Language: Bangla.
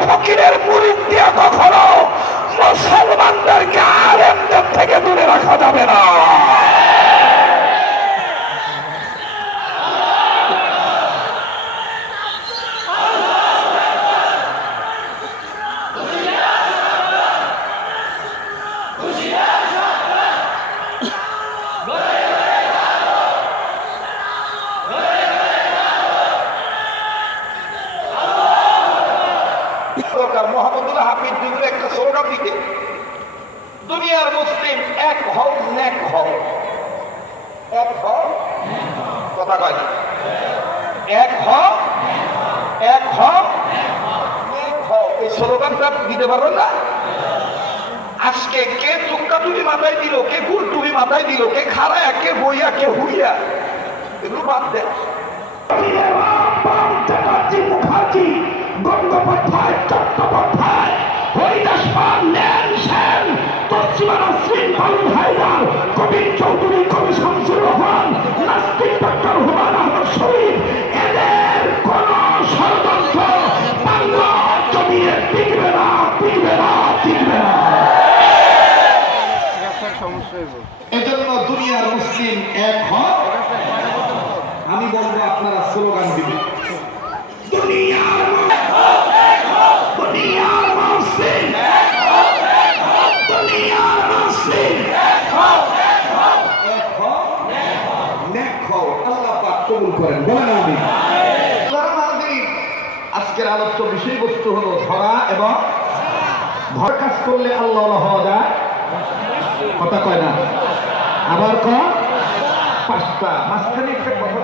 ফকিরের মুরিদ দিয়ে কখনো দরকার মোহাম্মদুল্লাহ হাফিজ যুগের একটা স্লোগান দিতে দুনিয়ার মুসলিম এক হও এক হও। এক হও, কথা কয় এক হও এক হও ন্যাক হও। এই স্লোগানটা দিতে পারবেন না? আজকে কে চুক্কা তুমি মাথায় দিল, কে গুল তুমি মাথায় দিল, কে খাড়ায়, কে বইয়া, কে হুইয়া, এগুলো বাদ দেয় গঙ্গোপাধ্যায় চট্টোপাধ্যায় হরিদাস পাল সেন তসলিমা নাসরিন মালুম হায়দার কবির চৌধুরী কবি শামসুর রহমান নাস্তিক ডক্টর হুমায়ুন আহমদ শরীফ এদের কোন ষড়যন্ত্র বাংলা জমিয়ে টিকবে না টিকবে না টিকবে না। এজন্য দুনিয়ার মুসলিম এক হন। আমি বলব আপনারা স্লোগান দিবেন। দুনিয়ার নেক হও আল্লাহ পাক কবুল আজকের আলোচ্য বিষয়বস্তু হলো ধরা এবং ভরকাশ করলে আল্লাহ হওয়া যায়। কথা কয় না। আবার কয় একটা কথা